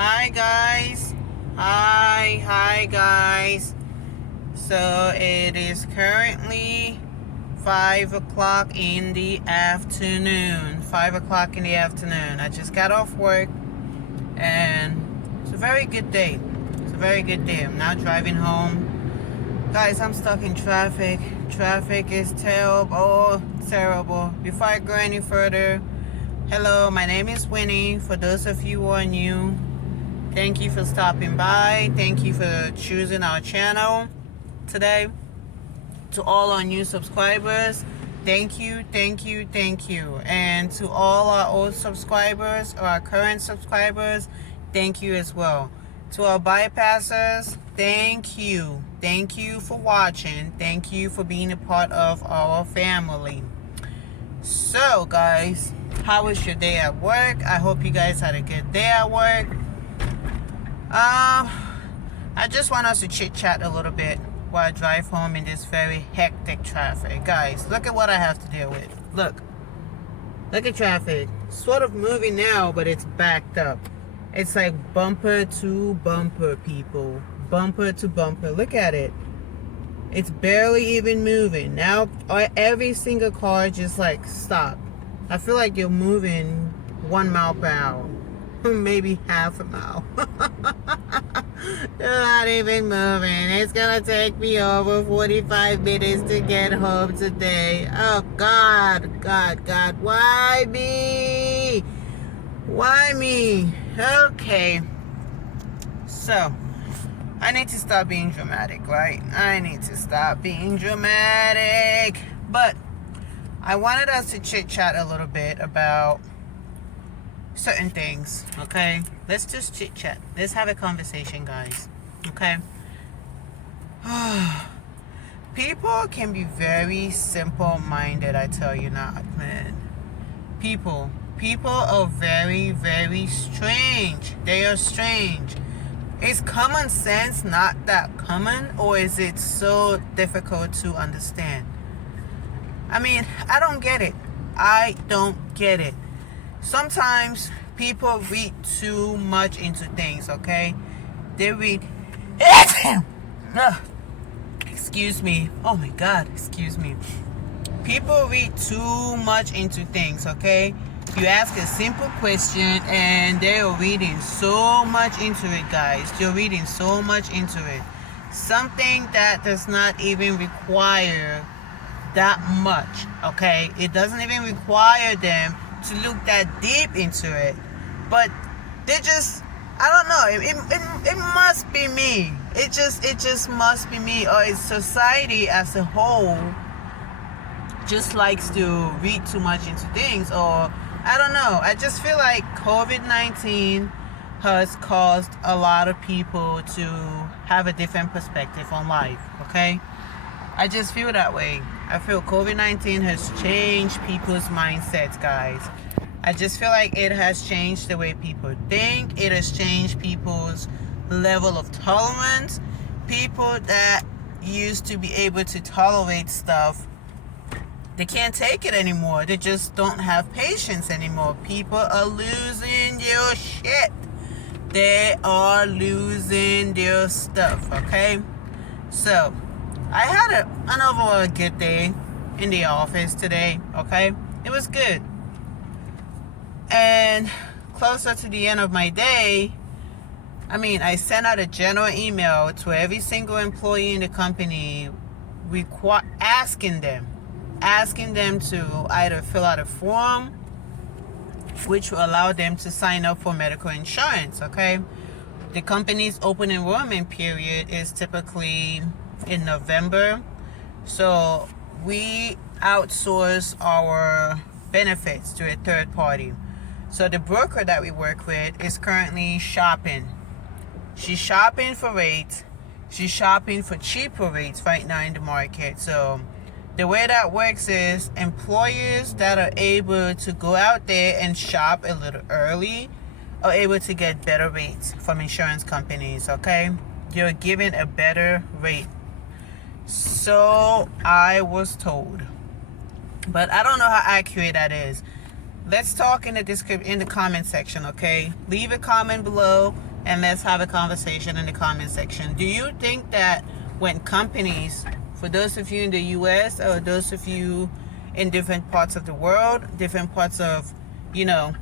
Hi guys. Hi guys. So it is currently 5 o'clock in the afternoon. 5 o'clock in the afternoon. I just got off work and it's a very good day. It's a very good day. I'm now driving home. Guys, I'm stuck in traffic. Traffic is terrible. Terrible. Before I go any further, hello, my name is Winnie. For those of you who are new, thank you for stopping by. Thank you for choosing our channel today. To all our new subscribers, thank you. And to all our old subscribers or our current subscribers, thank you as well. To our bypassers, thank you. Thank you for watching. Thank you for being a part of our family. So guys, how was your day at work? I hope you guys had a good day at work. I just want us to chit chat a little bit while I drive home in this very hectic traffic. Guys, look at what I have to deal with. Look at traffic. Sort of moving now, but it's backed up. It's like bumper to bumper, people. Bumper to bumper. Look at it. It's barely even moving. Now every single car just like stop. I feel like you're moving 1 mile per hour. Maybe half a mile. You're not even moving. It's gonna take me over 45 minutes to get home today. Oh God. Why me? Why me? Okay. So I need to stop being dramatic, right? I need to stop being dramatic. But I wanted us to chit chat a little bit about certain things, okay? Let's just chit chat. Let's have a conversation, guys, okay? People can be very simple minded, I tell you not, man. People are very, very strange. They are strange. Is common sense not that common, or is it so difficult to understand? I mean, I don't get it. I don't get it. Sometimes people read too much into things, okay? They read... Excuse me. Oh my God, excuse me. People read too much into things, okay? You ask a simple question and they're reading so much into it, guys. You're reading so much into it. Something that does not even require that much, okay? It doesn't even require them to look that deep into it. But they just, I don't know, it must be me. It just must be me, or it's society as a whole just likes to read too much into things, or I don't know. I just feel like COVID-19 has caused a lot of people to have a different perspective on life, okay? I just feel that way. I feel COVID-19 has changed people's mindsets, guys. I just feel like it has changed the way people think. It has changed people's level of tolerance. People that used to be able to tolerate stuff, they can't take it anymore. They just don't have patience anymore. People are losing their shit. They are losing their stuff, okay? So, I had an overall good day in the office today, okay? It was good. And closer to the end of my day, I sent out a general email to every single employee in the company asking them to either fill out a form which will allow them to sign up for medical insurance, okay? The company's open enrollment period is typically in November, so we outsource our benefits to a third party. So the broker that we work with is currently shopping. She's shopping for rates. She's shopping for cheaper rates right now in the market. So the way that works is employers that are able to go out there and shop a little early are able to get better rates from insurance companies, okay? You're given a better rate. So I was told. But I don't know how accurate that is. Let's talk in the comment section, okay? Leave a comment below. and let's have a conversation in the comment section. Do you think that when companies, for those of you in the US or those of you in different parts of the world, different parts of,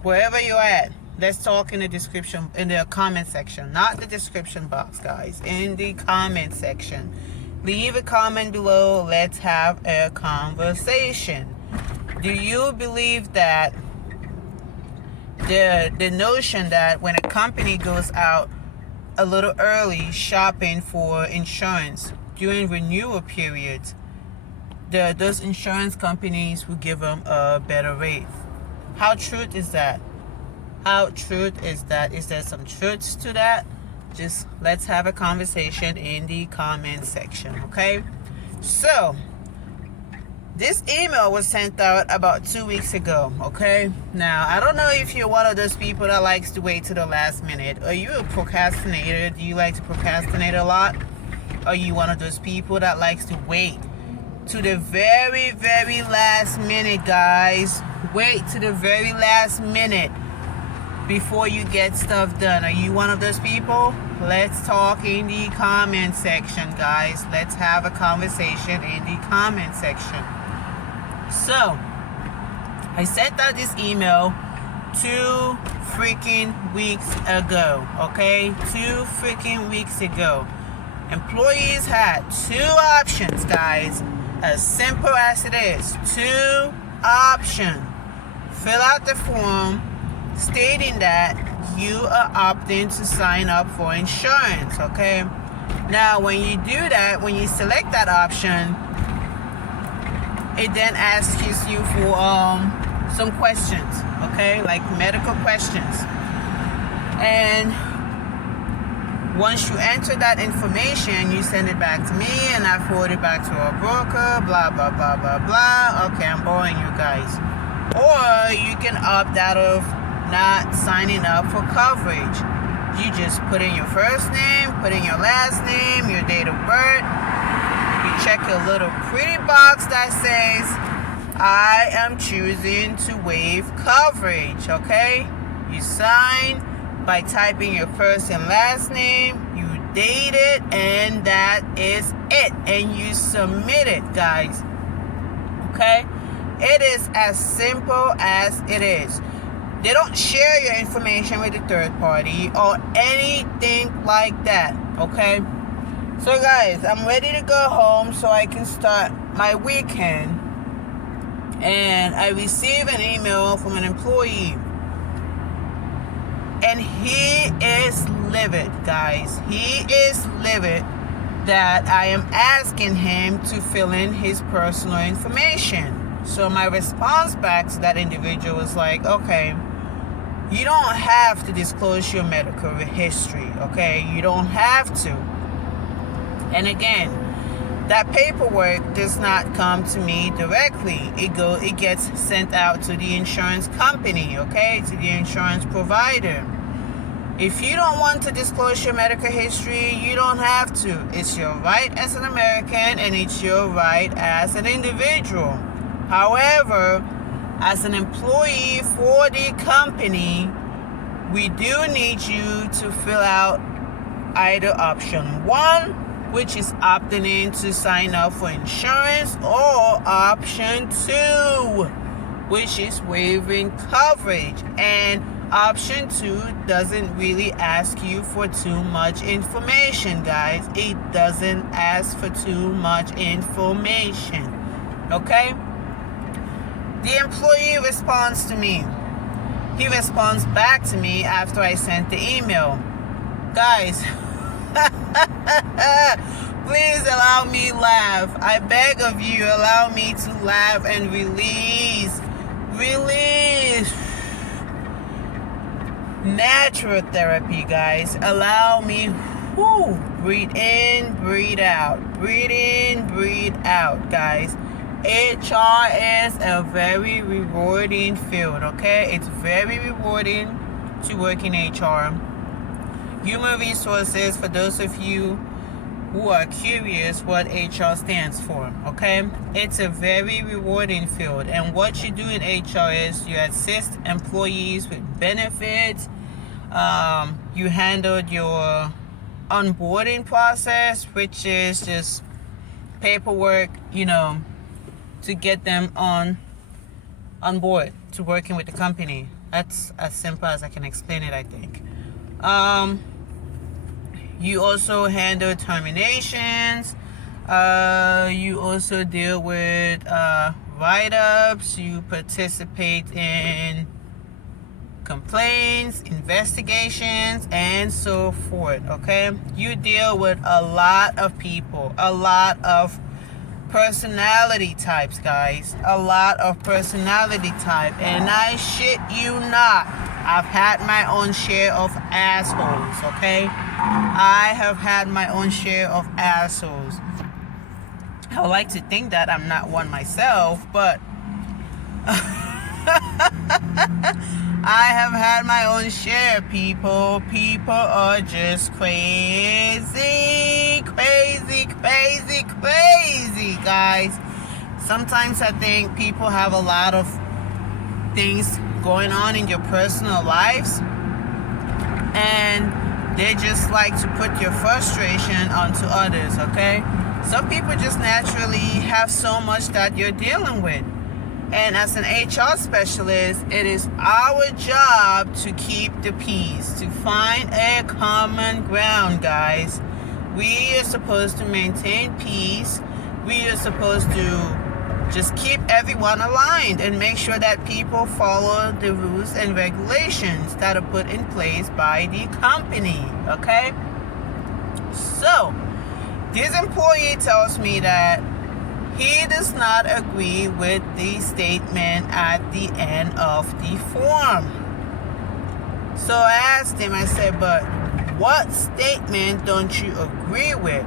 wherever you're at, let's talk in the comment section, not the description box, guys, in the comment section. Leave a comment below. Let's have a conversation. Do you believe that the notion that when a company goes out a little early shopping for insurance during renewal periods, those insurance companies will give them a better rate? How true is that? How true is that? Is there some truth to that? Just let's have a conversation in the comment section, okay? So, this email was sent out about 2 weeks ago, okay? Now, I don't know if you're one of those people that likes to wait to the last minute. Are you a procrastinator? Do you like to procrastinate a lot? Are you one of those people that likes to wait to the very, very last minute, guys? Wait to the very last minute before you get stuff done. Are you one of those people? Let's talk in the comment section, guys. Let's have a conversation in the comment section. So, I sent out this email 2 freaking weeks ago, okay? 2 freaking weeks ago. Employees had 2 options, guys. As simple as it is. 2 options. Fill out the form stating that you are opting to sign up for insurance, okay? Now, when you do that, when you select that option, it then asks you for some questions, okay? Like medical questions. And once you enter that information, you send it back to me, and I forward it back to our broker, blah, blah, blah, blah, blah. Okay, I'm boring you guys. Or you can opt out of not signing up for coverage. You just put in your first name, put in your last name, your date of birth. You check a little pretty box that says, I am choosing to waive coverage, okay? You sign by typing your first and last name, you date it, and that is it. And you submit it, guys, okay? It is as simple as it is. They don't share your information with a third party or anything like that, okay? So guys, I'm ready to go home so I can start my weekend. And I received an email from an employee. And he is livid, guys. He is livid that I am asking him to fill in his personal information. So my response back to that individual was like, okay, you don't have to disclose your medical history, okay? You don't have to. And again, that paperwork does not come to me directly. It gets sent out to the insurance company, okay? To the insurance provider. If you don't want to disclose your medical history, you don't have to. It's your right as an American, and it's your right as an individual. However, as an employee for the company, we do need you to fill out either option 1, which is opting in to sign up for insurance, or option 2, which is waiving coverage. And option 2 doesn't really ask you for too much information, guys. It doesn't ask for too much information, okay? The employee responds to me. He responds back to me after I sent the email. Guys, please allow me to laugh. I beg of you, allow me to laugh and release. Natural therapy, guys. Allow me. Breathe in, breathe out. Breathe in, breathe out, guys. HR is a very rewarding field, okay? It's very rewarding to work in HR. Human resources, for those of you who are curious what HR stands for, okay? It's a very rewarding field. And what you do in HR is you assist employees with benefits, You handled your onboarding process, which is just paperwork, to get them on board to working with the company. That's as simple as I can explain it, I think. You also handle terminations. You also deal with write-ups. You participate in complaints, investigations, and so forth. Okay, you deal with a lot of people, a lot of personality types, guys, a lot of personality type, and I shit you not, I've had my own share of assholes. Okay, I have had my own share of assholes. I would like to think that I'm not one myself, but I have had my own share, people. People are just crazy, guys. Sometimes I think people have a lot of things going on in your personal lives, and they just like to put your frustration onto others, okay? Some people just naturally have so much that you're dealing with. And as an HR specialist, it is our job to keep the peace, to find a common ground, guys. We are supposed to maintain peace. We are supposed to just keep everyone aligned and make sure that people follow the rules and regulations that are put in place by the company, okay? So, this employee tells me that he does not agree with the statement at the end of the form. So I asked him, I said, but what statement don't you agree with?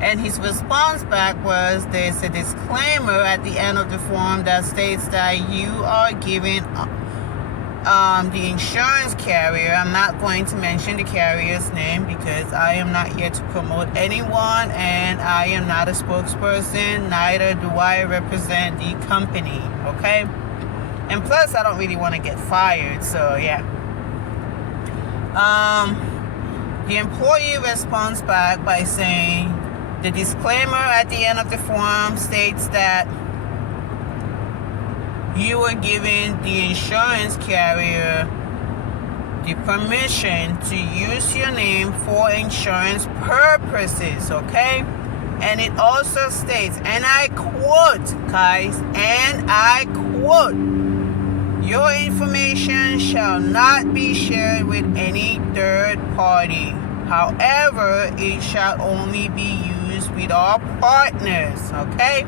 And his response back was, there's a disclaimer at the end of the form that states that you are giving the insurance carrier, I'm not going to mention the carrier's name because I am not here to promote anyone, and I am not a spokesperson, neither do I represent the company, okay? And plus, I don't really want to get fired, so yeah. The employee responds back by saying, the disclaimer at the end of the form states that you are giving the insurance carrier the permission to use your name for insurance purposes, okay? And it also states, and I quote, guys, and I quote, your information shall not be shared with any third party. However, it shall only be used with our partners, okay?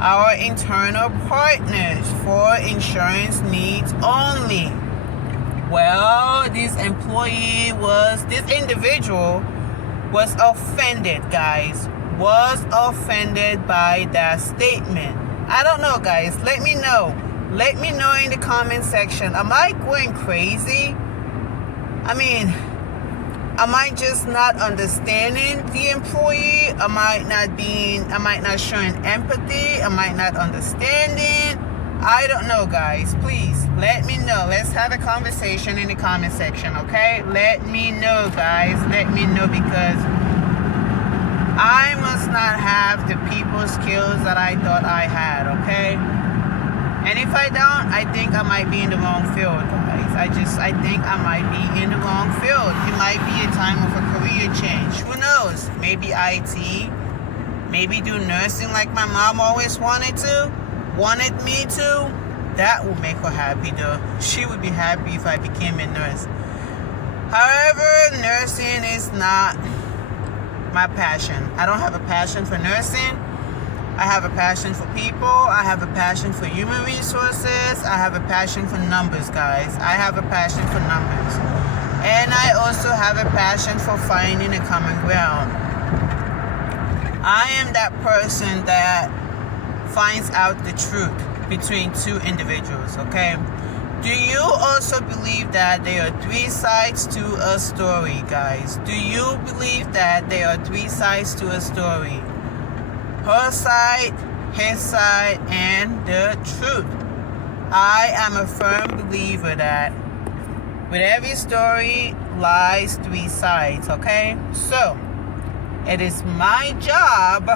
Our internal partners for insurance needs only. Well, this individual was offended, guys. Was offended by that statement. I don't know, guys. Let me know. Let me know in the comment section. Am I going crazy? I mean, am I just not understanding the employee? Am I not showing empathy? Am I not understanding? I don't know, guys. Please, let me know. Let's have a conversation in the comment section, okay? Let me know, guys. Let me know, because I must not have the people skills that I thought I had, okay? And if I don't, I think I might be in the wrong field, guys. I think I might be in the wrong field. It might be a time of a career change. Who knows? Maybe IT. Maybe do nursing like my mom always wanted me to. That would make her happy, though. She would be happy if I became a nurse. However, nursing is not my passion. I don't have a passion for nursing. I have a passion for people. I have a passion for human resources. I have a passion for numbers, guys. I have a passion for numbers. And I also have a passion for finding a common ground. I am that person that finds out the truth between two individuals, okay? Do you also believe that there are three sides to a story, guys? Do you believe that there are three sides to a story? Her side, his side, and the truth. I am a firm believer that With every story lies three sides, okay? So, it is my job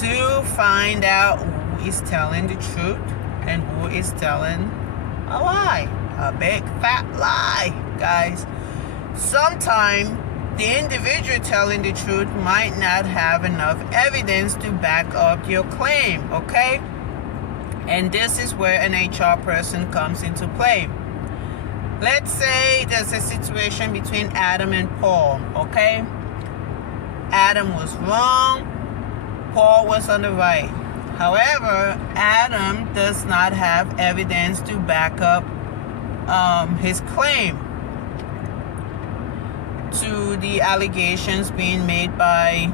to find out who is telling the truth and who is telling a lie. A big fat lie, guys. Sometimes the individual telling the truth might not have enough evidence to back up your claim, okay? And this is where an HR person comes into play. Let's say there's a situation between Adam and Paul, okay? Adam was wrong, Paul was on the right. However, Adam does not have evidence to back up his claim to the allegations being made by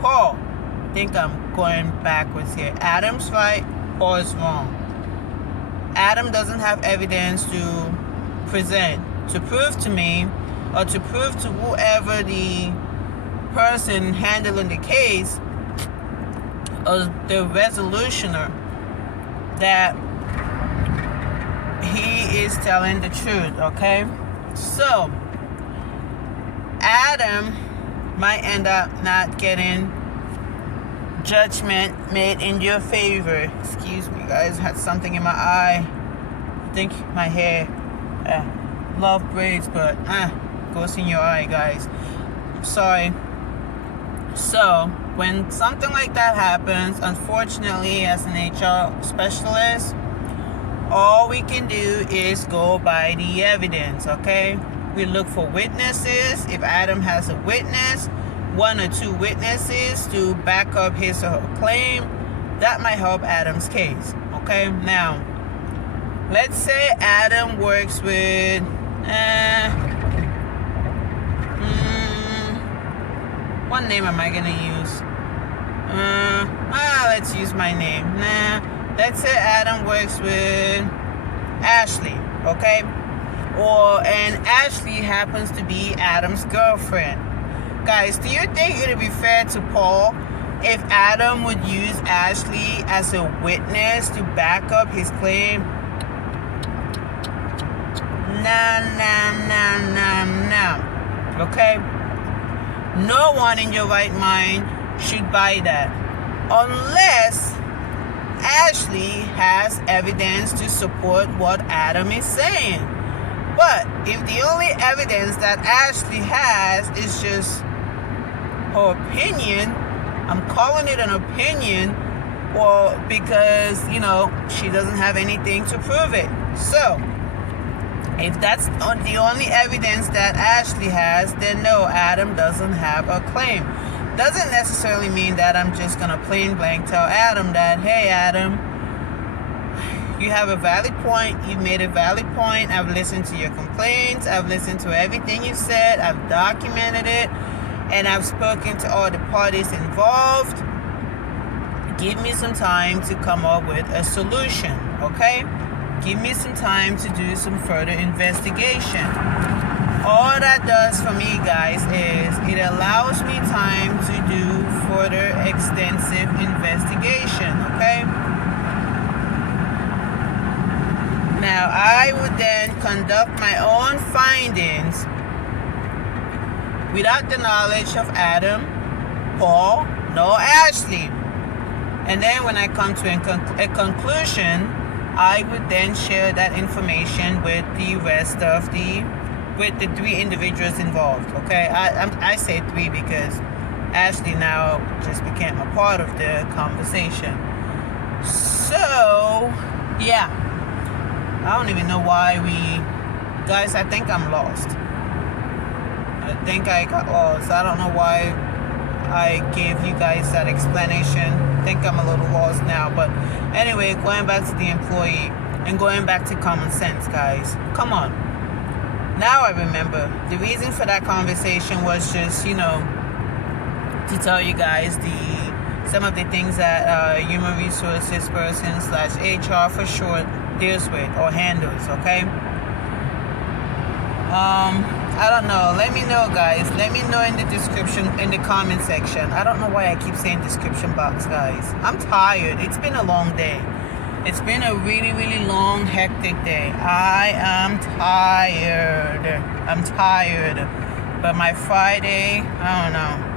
Paul. I think I'm going backwards here. Adam's right, Paul is wrong. Adam doesn't have evidence to present, to prove to me, or to prove to whoever the person handling the case, or the resolutioner, that he is telling the truth, okay? So, Adam might end up not getting judgment made in your favor. Excuse me, guys, had something in my eye. I think my hair, love braids, but goes in your eye, guys. Sorry. So, when something like that happens, unfortunately, as an HR specialist, all we can do is go by the evidence, okay? We look for witnesses. If Adam has a witness, one or two witnesses to back up his or her claim, that might help Adam's case, okay? Now, let's say Adam works with, what name am I gonna use? Let's use my name. Let's say Adam works with Ashley, okay? And Ashley happens to be Adam's girlfriend. Guys, do you think it would be fair to Paul if Adam would use Ashley as a witness to back up his claim? Nah. Okay? No one in your right mind should buy that. Unless Ashley has evidence to support what Adam is saying. But if the only evidence that Ashley has is just her opinion, I'm calling it an opinion, or because, she doesn't have anything to prove it. So, if that's the only evidence that Ashley has, then no, Adam doesn't have a claim. Doesn't necessarily mean that I'm just going to plain blank tell Adam that, hey, Adam, you have a valid point. You've made a valid point. I've listened to your complaints. I've listened to everything you said. I've documented it. And I've spoken to all the parties involved. Give me some time to come up with a solution, okay? Give me some time to do some further investigation. All that does for me, guys, is it allows me time to do further extensive investigation, okay? Now, I would then conduct my own findings without the knowledge of Adam, Paul, nor Ashley. And then when I come to a conclusion, I would then share that information with the rest of with the three individuals involved, okay? I say three because Ashley now just became a part of the conversation. So, yeah. I don't even know why guys, I think I'm lost. I think I got lost. I don't know why I gave you guys that explanation. I think I'm a little lost now. But anyway, going back to the employee and going back to common sense, guys. Come on. Now I remember. The reason for that conversation was just, to tell you guys some of the things that human resources person / HR for short deals with or handles, okay? I don't know. Let me know, guys. Let me know in the description, in the comment section. I don't know why I keep saying description box, guys. I'm tired. It's been a long day. It's been a really, really long, hectic day. I am tired. I'm tired. But my Friday, I don't know.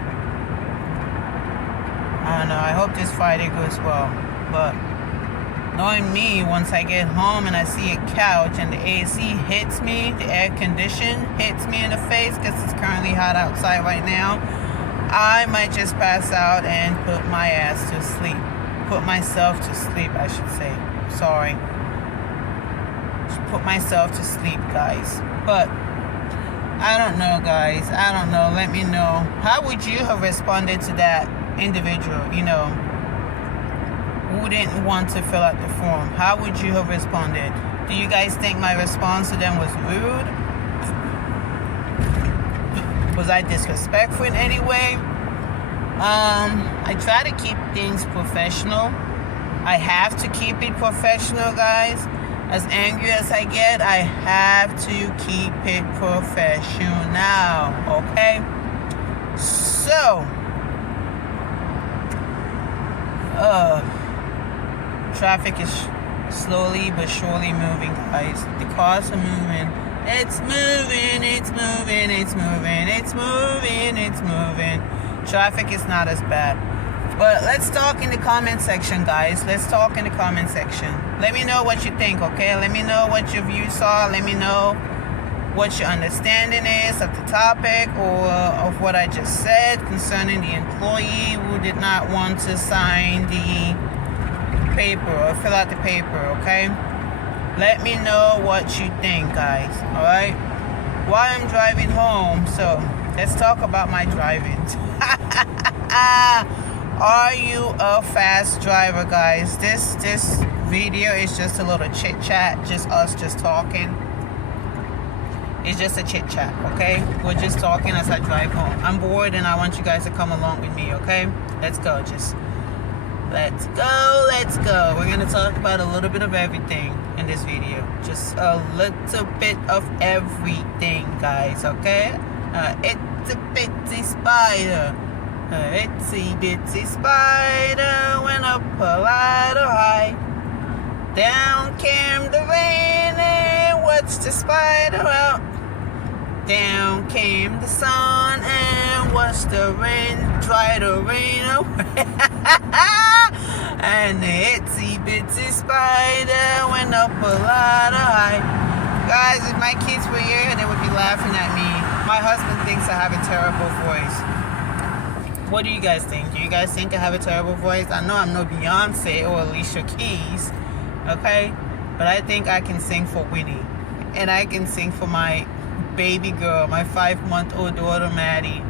I hope this Friday goes well. But knowing me, once I get home and I see a couch and the AC hits me, the air condition hits me in the face because it's currently hot outside right now, I might just pass out and put my ass to sleep. Put myself to sleep, I should say. Sorry. Put myself to sleep, guys. But I don't know, guys. I don't know. Let me know. How would you have responded to that individual, who didn't want to fill out the form? How would you have responded? Do you guys think my response to them was rude? Was I disrespectful in any way? I try to keep things professional. I have to keep it professional, guys. As angry as I get, I have to keep it professional, okay? So, traffic is slowly but surely moving, guys. The cars are moving. It's moving, it's moving, it's moving, it's moving, it's moving. Traffic is not as bad. But let's talk in the comment section, guys. Let's talk in the comment section. Let me know what you think, okay? Let me know what your views are. Let me know what your understanding is of the topic or of what I just said concerning the employee who did not want to sign the paper or fill out the paper, okay? Let me know what you think, guys, all right? While I'm driving home, so let's talk about my driving. Are you a fast driver, guys? This video is just a little chit chat, just us just talking. It's just a chit chat, okay? We're just talking as I drive home. I'm bored and I want you guys to come along with me, okay? Let's go. Let's go. We're gonna talk about a little bit of everything in this video. Just a little bit of everything, guys, okay? It's a bitsy spider. Itsy bitsy spider went up a ladder high. Down came the rain and watched the spider out. Down came the sun and watched the rain dry the rain away. And the itsy bitsy spider went up a ladder high. Guys, if my kids were here, they would be laughing at me. My husband thinks I have a terrible voice. What do you guys think? Do you guys think I have a terrible voice? I know I'm no Beyonce or Alicia Keys, okay? But I think I can sing for Winnie. And I can sing for my baby girl, my 5-month-old daughter, Maddie.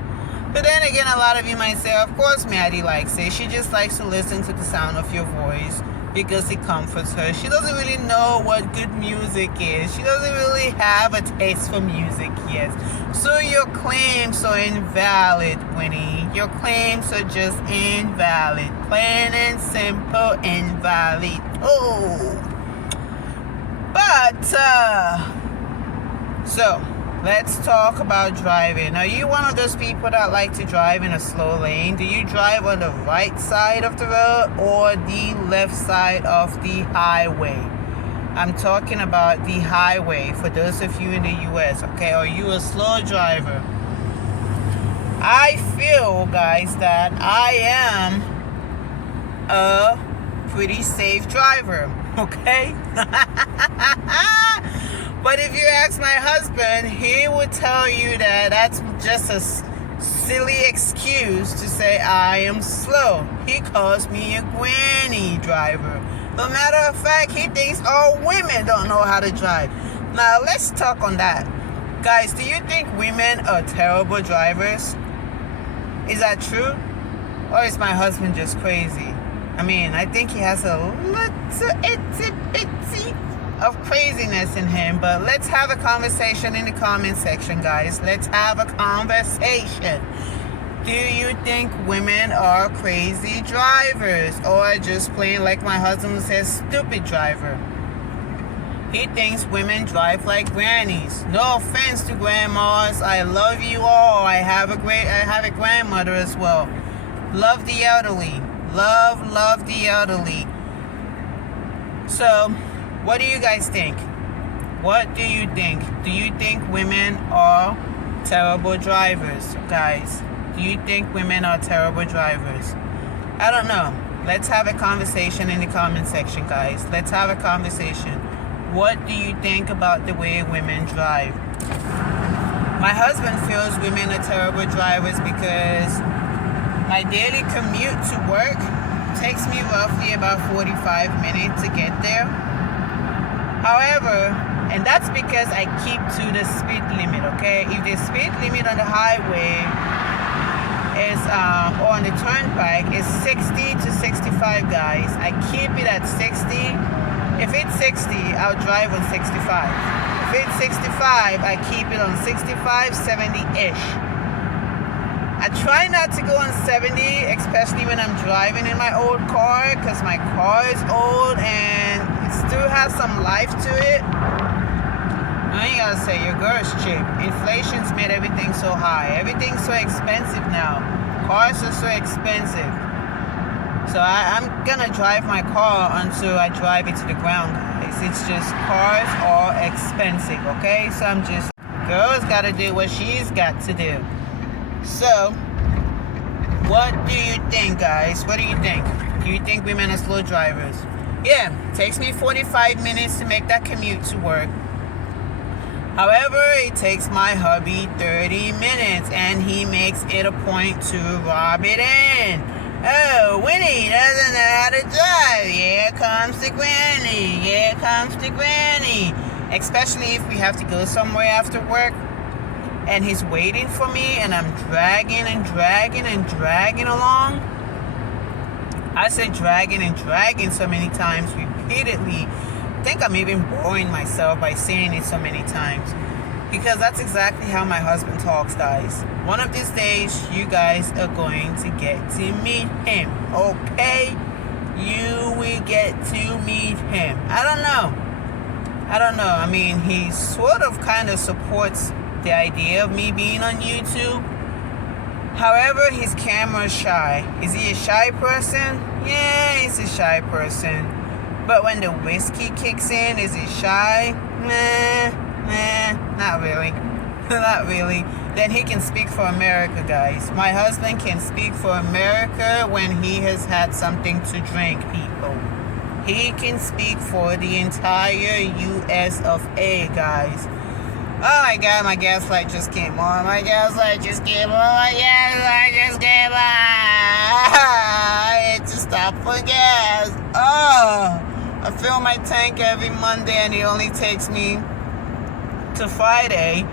But then again, a lot of you might say, of course Maddie likes it. She just likes to listen to the sound of your voice because it comforts her. She doesn't really know what good music is. She doesn't really have a taste for music yet. So your claims are invalid, Winnie. Your claims are just invalid. Plain and simple, invalid. Oh. But, so, let's talk about driving. Are you one of those people that like to drive in a slow lane? Do you drive on the right side of the road or the left side of the highway? I'm talking about the highway for those of you in the U.S., okay? Are you a slow driver? I feel, guys, that I am a pretty safe driver, okay? But if you ask my husband, he would tell you that that's just a silly excuse to say I am slow. He calls me a granny driver. As a matter of fact, he thinks all women don't know how to drive. Now, let's talk on that. Guys, do you think women are terrible drivers? Is that true? Or is my husband just crazy? I mean, I think he has a little itsy bitsy of craziness in him. But let's have a conversation in the comment section, guys. Let's have a conversation. Do you think women are crazy drivers or just plain, like my husband says, stupid driver? He thinks women drive like grannies. No offense to grandmas. I love you all. I have a grandmother as well. Love the elderly. Love the elderly. So, what do you guys think? What do you think? Do you think women are terrible drivers, guys? Do you think women are terrible drivers? I don't know. Let's have a conversation in the comment section, guys. Let's have a conversation. What do you think about the way women drive? My husband feels women are terrible drivers because my daily commute to work takes me roughly about 45 minutes to get there. However, and that's because I keep to the speed limit, okay? If the speed limit on the highway is, or on the turnpike is 60 to 65, guys, I keep it at 60. If it's 60, I'll drive on 65. If it's 65, I keep it on 65, 70-ish. I try not to go on 70, especially when I'm driving in my old car, because my car is old and it still has some life to it. I ain't gotta say, your girl's cheap. Inflation's made everything so high. Everything's so expensive now. Cars are so expensive. So I'm gonna drive my car until I drive it to the ground, guys. It's just, cars are expensive, okay? So I'm just, girl's gotta do what she's got to do. So, what do you think, guys? What do you think? Do you think women are slow drivers? Yeah, it takes me 45 minutes to make that commute to work. However, it takes my hubby 30 minutes, and he makes it a point to rub it in. Oh, Winnie doesn't know how to drive. Here comes the granny. Here comes the granny. Especially if we have to go somewhere after work, and he's waiting for me, and I'm dragging and dragging and dragging along. I say dragging and dragging so many times repeatedly. I think I'm even boring myself by saying it so many times, because that's exactly how my husband talks, guys. One of these days, you guys are going to get to meet him, okay? You will get to meet him. I don't know. I mean, he sort of kind of supports the idea of me being on YouTube. However, he's camera shy. Is he a shy person? Yeah, he's a shy person. But when the whiskey kicks in, is he shy? Nah, not really. Not really. Then he can speak for America, guys. My husband can speak for America when he has had something to drink, people. He can speak for the entire US of A, guys. Oh my God, my gas light just came on. My gas light just came on. My gas light just came on. I had to stop for gas. Oh, I fill my tank every Monday, and it only takes me to Friday.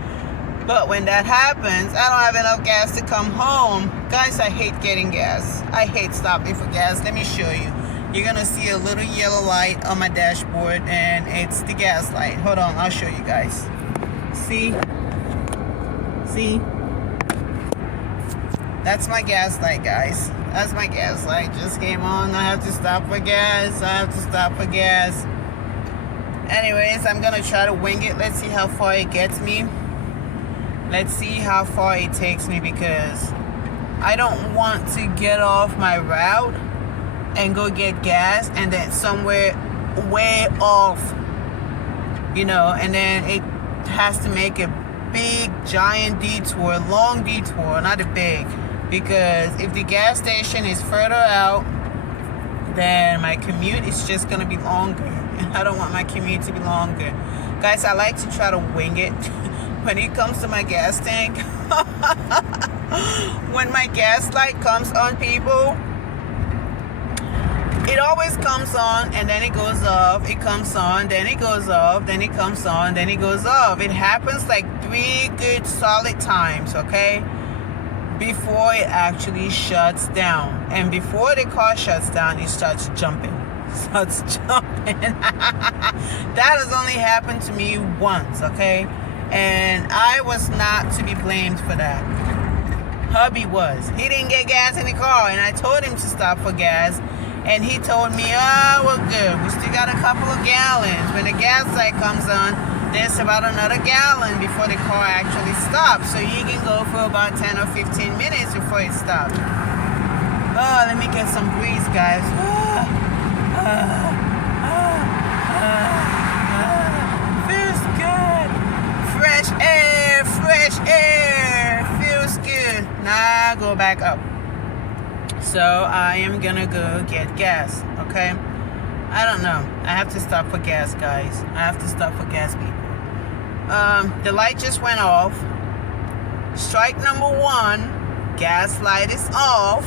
But when that happens, I don't have enough gas to come home. Guys, I hate getting gas. I hate stopping for gas. Let me show you. You're going to see a little yellow light on my dashboard, and it's the gas light. Hold on, I'll show you guys. See? That's my gas light, guys. That's my gas light. Just came on. I have to stop for gas. Anyways, I'm gonna try to wing it. Let's see how far it gets me. Let's see how far it takes me, because I don't want to get off my route and go get gas and then somewhere way off, and then it has to make a big giant detour, long detour, not a big, because if the gas station is further out, then my commute is just gonna be longer, and I don't want my commute to be longer. Guys, I like to try to wing it when it comes to my gas tank. When my gas light comes on, people, it always comes on and then it goes off. It comes on, then it goes off, then it comes on, then it goes off. It happens like 3 good solid times, okay? Before it actually shuts down. And before the car shuts down, it starts jumping. That has only happened to me once, okay? And I was not to be blamed for that. Hubby was. He didn't get gas in the car, and I told him to stop for gas. And he told me, oh, we're good. We still got a couple of gallons. When the gas light comes on, there's about another gallon before the car actually stops. So you can go for about 10 or 15 minutes before it stops. Oh, let me get some breeze, guys. Feels good. Fresh air. Feels good. Now go back up. So I am gonna go get gas, okay? I don't know. I have to stop for gas, guys. I have to stop for gas, people. The light just went off. Strike number 1, gas light is off.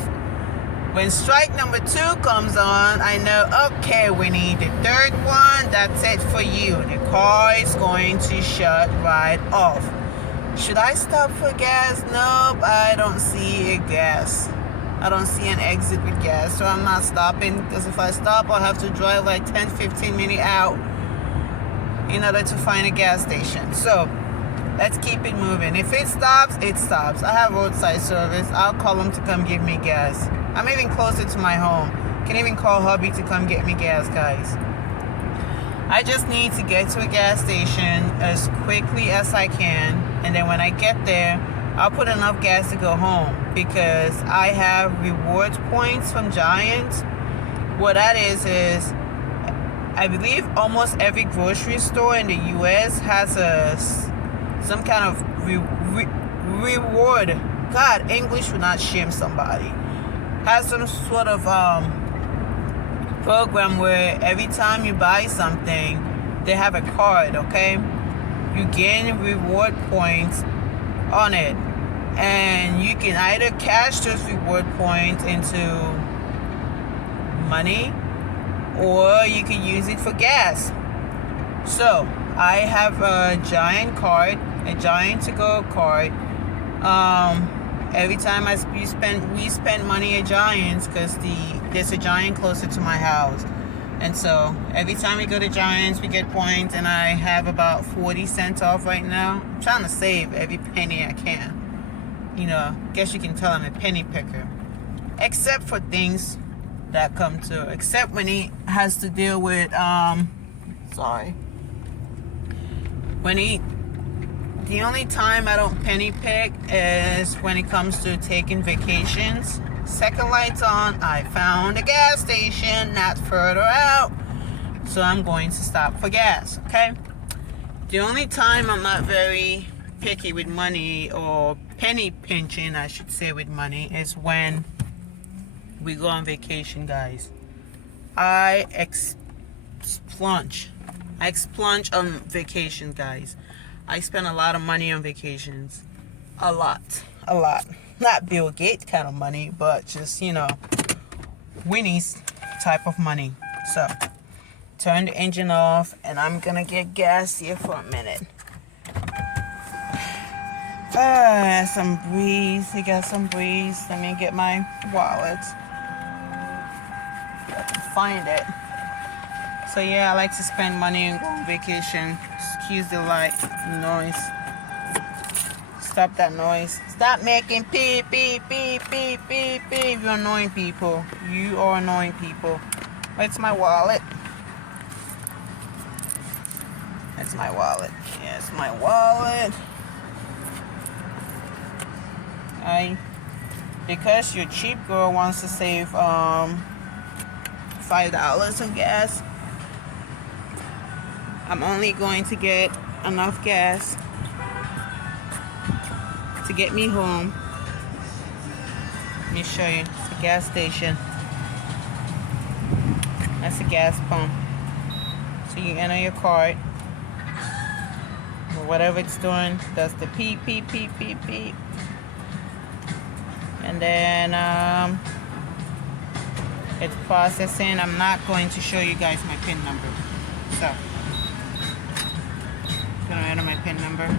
When strike number 2 comes on, I know, okay, Winnie, the third one, that's it for you. The car is going to shut right off. Should I stop for gas? Nope, I don't see a gas. I don't see an exit with gas, so I'm not stopping, because if I stop, I'll have to drive like 10-15 minutes out in order to find a gas station. So let's keep it moving. If it stops, it stops. I have roadside service. I'll call them to come give me gas. I'm even closer to my home. Can even call hubby to come get me gas, guys. I just need to get to a gas station as quickly as I can, and then when I get there, I'll put enough gas to go home, because I have rewards points from Giant. What that is I believe almost every grocery store in the US has some kind of reward. God, English would not shame somebody. Has some sort of program where every time you buy something, they have a card, okay? You gain reward points on it, and you can either cash those reward points into money, or you can use it for gas. So I have a Giant card, a Giant to go card. Every time we spend money at Giants, because there's a Giant closer to my house, and so every time we go to Giants, we get points, and I have about 40 cents off right now. I'm trying to save every penny I can. You know, guess you can tell I'm a penny picker, except for things that come to, except when he has to deal with the only time I don't penny pick is when it comes to taking vacations. Second light's on, I found a gas station not further out, so I'm going to stop for gas, okay? The only time I'm not very picky with money, or penny pinching I should say, with money, is when we go on vacation, guys. I explunge on vacation, guys. I spend a lot of money on vacations. A lot. Not Bill Gates kind of money, but just, you know, Winnie's type of money. So, turn the engine off, and I'm gonna get gas here for a minute. Some breeze. We got some breeze. Let me get my wallet. If I can find it. So yeah, I like to spend money and go on vacation. Excuse the noise. Stop that noise. Stop making beep, beep, beep, beep, beep, beep. You're annoying people. You are annoying people. Where's my wallet? That's my wallet. Yes, my wallet. Because your cheap girl wants to save $5 on gas, I'm only going to get enough gas to get me home. Let me show you. It's a gas station. That's a gas pump. So you enter your card, or whatever it's doing, does the beep, beep, beep, beep, beep. And then it's processing. I'm not going to show you guys my PIN number. So, I'm gonna enter my PIN number.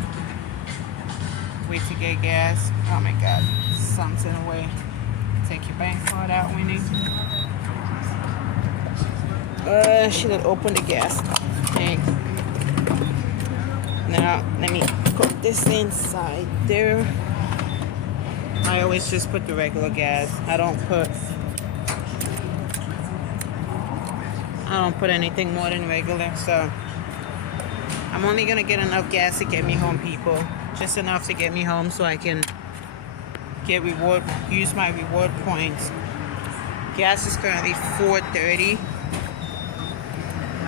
Wait to get gas. Oh my God, something away. Take your bank card out, Winnie. Should have opened the gas tank. Now, let me put this inside there. I always just put the regular gas. I don't put anything more than regular. So I'm only gonna get enough gas to get me home, people. Just enough to get me home so I can use my reward points. Gas is currently $4.30.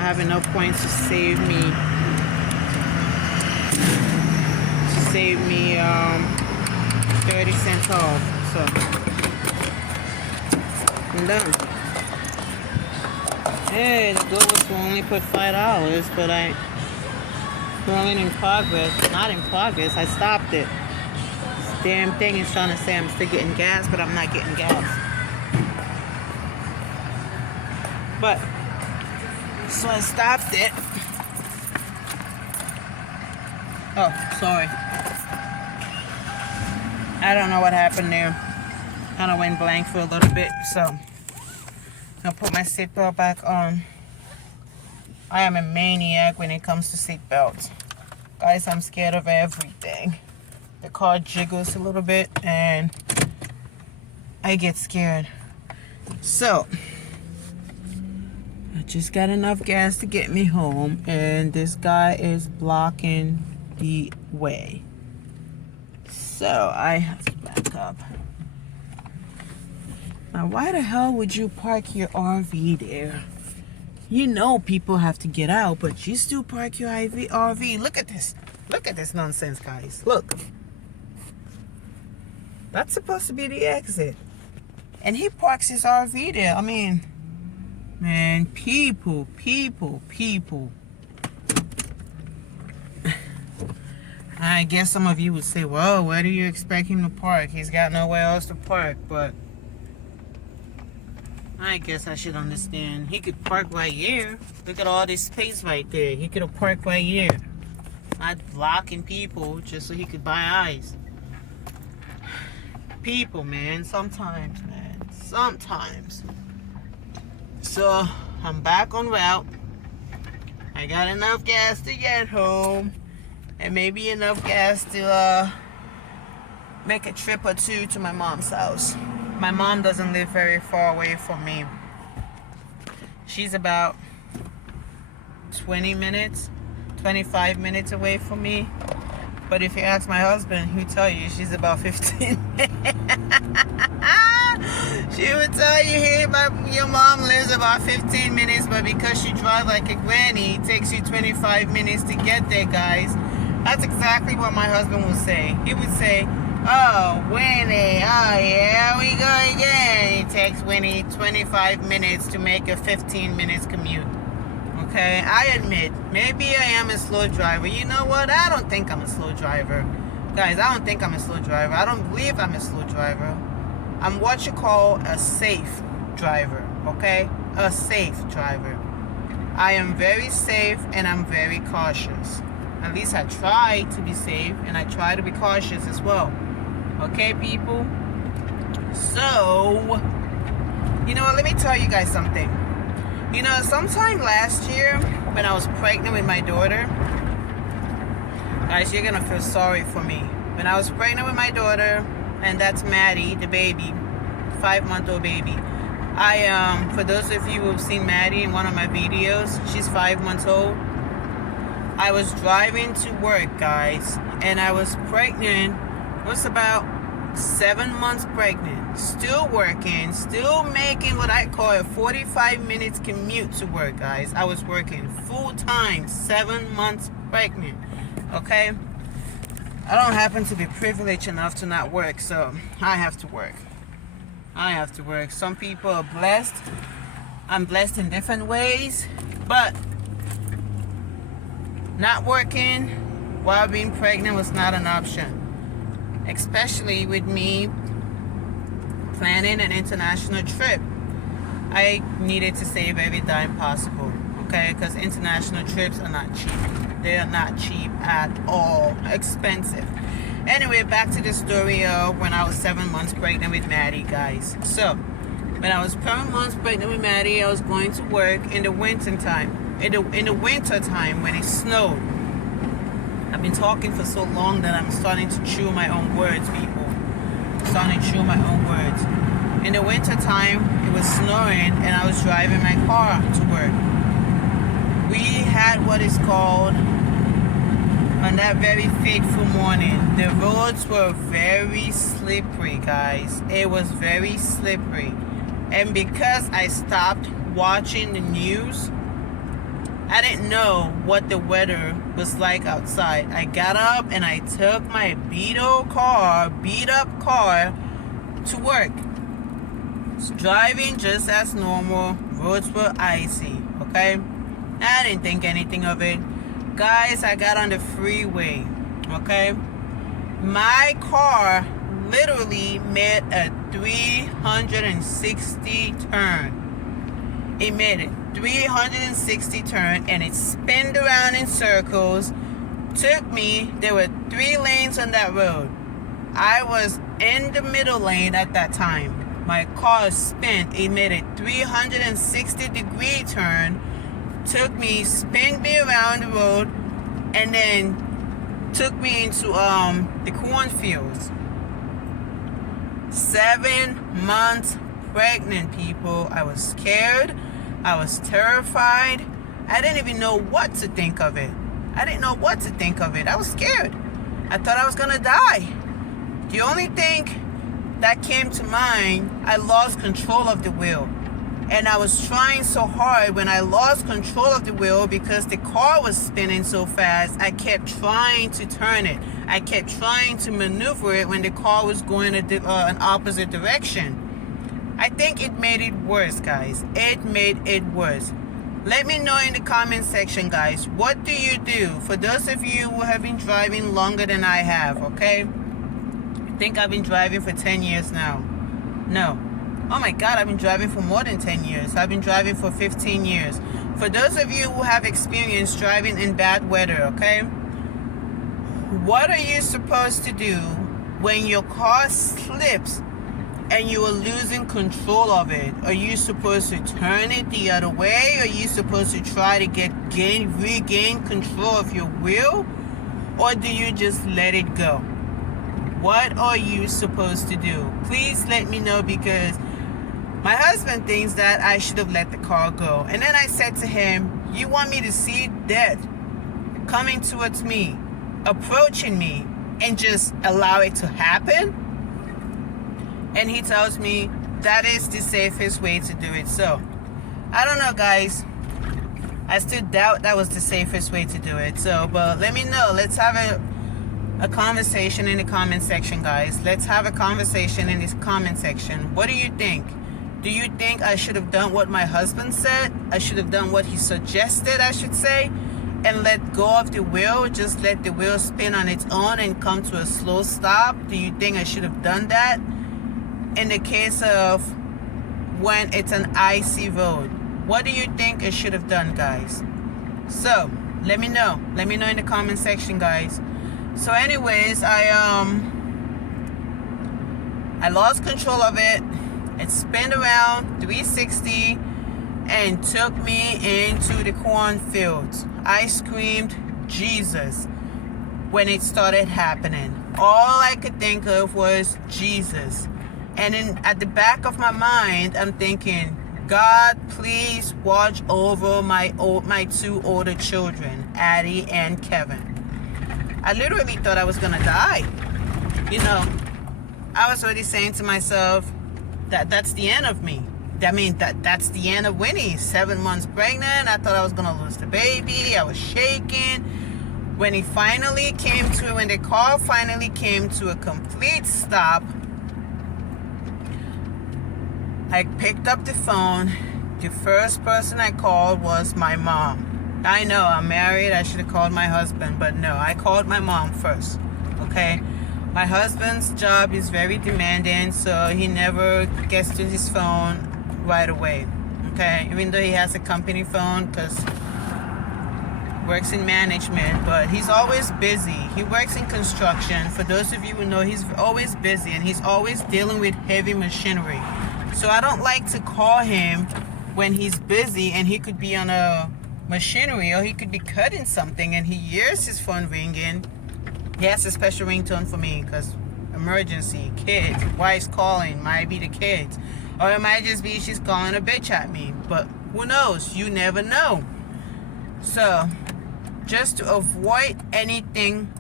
I have enough points to save me 30 cents off. So I'm done. Hey, the goal was to only put $5, but I rolling in progress. Not in progress. I stopped it. This damn thing is trying to say I'm still getting gas, but I'm not getting gas. But so I stopped it. Oh, sorry. I don't know what happened there. Kind of went blank for a little bit, so I'll put my seatbelt back on. I am a maniac when it comes to seatbelts. Guys, I'm scared of everything. The car jiggles a little bit and I get scared. So, I just got enough gas to get me home and this guy is blocking the way. So, I have to back up. Now, why the hell would you park your RV there? You know people have to get out, but you still park your RV. Look at this. Look at this nonsense, guys. Look. That's supposed to be the exit. And he parks his RV there. I mean, man, people. I guess some of you would say, well, where do you expect him to park? He's got nowhere else to park, but I guess I should understand. He could park right here. Look at all this space right there. He could have parked right here. Not blocking people just so he could buy ice. People, man. Sometimes, man. Sometimes. So, I'm back on route. I got enough gas to get home. And maybe enough gas to make a trip or two to my mom's house. My mom doesn't live very far away from me. She's about 20 minutes, 25 minutes away from me. But if you ask my husband, he'll tell you she's about 15 minutes. She would tell you, hey, your mom lives about 15 minutes, but because she drives like a granny, it takes you 25 minutes to get there, guys. That's exactly what my husband would say. He would say, oh, Winnie, oh yeah, we go again. It takes Winnie 25 minutes to make a 15 minutes commute. Okay, I admit, maybe I am a slow driver. You know what? I don't think I'm a slow driver. Guys, I don't think I'm a slow driver. I don't believe I'm a slow driver. I'm what you call a safe driver, okay? A safe driver. I am very safe and I'm very cautious. At least I try to be safe and I try to be cautious as well. Okay, people? So, you know what? Let me tell you guys something. You know, sometime last year when I was pregnant with my daughter, guys, you're gonna feel sorry for me. When I was pregnant with my daughter, and that's Maddie, the baby, 5-month-old baby. For those of you who've seen Maddie in one of my videos, she's 5 months old. I was driving to work, guys, and I was pregnant. I was about 7 months pregnant, still working, still making what I call a 45 minutes commute to work, guys. I was working full time, 7 months pregnant, okay? I don't happen to be privileged enough to not work, so I have to work. I have to work. Some people are blessed. I'm blessed in different ways, but not working while being pregnant was not an option. Especially with me planning an international trip. I needed to save every dime possible, okay? Because international trips are not cheap. They are not cheap at all. Expensive. Anyway, back to the story of when I was 7 months pregnant with Maddie, guys. So, when I was 7 months pregnant with Maddie, I was going to work in the winter time. In the winter time when it snowed. I've been talking for so long that I'm starting to chew my own words, people. I'm starting to chew my own words. In the winter time, it was snowing and I was driving my car to work. We had what is called, on that very fateful morning, the roads were very slippery, guys. It was very slippery. And because I stopped watching the news, I didn't know what the weather was like outside. I got up and I took my beat up car to work. Driving just as normal. Roads were icy, okay? I didn't think anything of it. Guys, I got on the freeway, okay? My car literally made a 360 turn. It made it 360 turn and it spinned around in circles. There were 3 lanes on that road. I was in the middle lane at that time. My car spun. It made a 360 degree turn. Spin me around the road, and then took me into the cornfields. 7 months pregnant, people. I was scared. I was terrified. I didn't even know what to think of it. I was scared. I thought I was gonna die. The only thing that came to mind, I lost control of the wheel. And I was trying so hard when I lost control of the wheel because the car was spinning so fast. I kept trying to turn it. I kept trying to maneuver it when the car was going an opposite direction. I think it made it worse, guys. It made it worse. Let me know in the comment section, guys. What do you do? For those of you who have been driving longer than I have, okay? I think I've been driving for 10 years now. No. Oh my God, I've been driving for more than 10 years. I've been driving for 15 years. For those of you who have experience driving in bad weather, okay? What are you supposed to do when your car slips and you are losing control of it? Are you supposed to turn it the other way? Are you supposed to try to regain control of your wheel? Or do you just let it go? What are you supposed to do? Please let me know, because my husband thinks that I should have let the car go. And then I said to him, you want me to see death coming towards me, approaching me, and just allow it to happen? And he tells me that is the safest way to do it. So, I don't know, guys. I still doubt that was the safest way to do it. So, but let me know. Let's have a conversation in the comment section, guys. Let's have a conversation in this comment section. What do you think? Do you think I should have done what my husband said? I should have done what he suggested, I should say, and let go of the wheel, just let the wheel spin on its own and come to a slow stop? Do you think I should have done that? In the case of when it's an icy road, what do you think I should have done, guys? So, let me know. Let me know in the comment section, guys. So anyways, I lost control of it. It spun around 360 and took me into the cornfields. I screamed Jesus when it started happening. All I could think of was Jesus. And at the back of my mind, I'm thinking, God, please watch over my 2 older children, Addie and Kevin. I literally thought I was gonna die. You know, I was already saying to myself that that's the end of me. I mean, that's the end of Winnie. 7 months pregnant. I thought I was gonna lose the baby. I was shaking. When the car finally came to a complete stop, I picked up the phone. The first person I called was my mom. I know I'm married. I should have called my husband, but no, I called my mom first. Okay? My husband's job is very demanding, so he never gets to his phone right away. Okay? Even though he has a company phone, because works in management, but he's always busy. He works in construction. For those of you who know, he's always busy, and he's always dealing with heavy machinery. So I don't like to call him when he's busy and he could be on a machinery, or he could be cutting something and he hears his phone ringing. He has a special ringtone for me because emergency, kids, wife's calling, might be the kids, or it might just be she's calling a bitch at me. But who knows? You never know. So just to avoid anything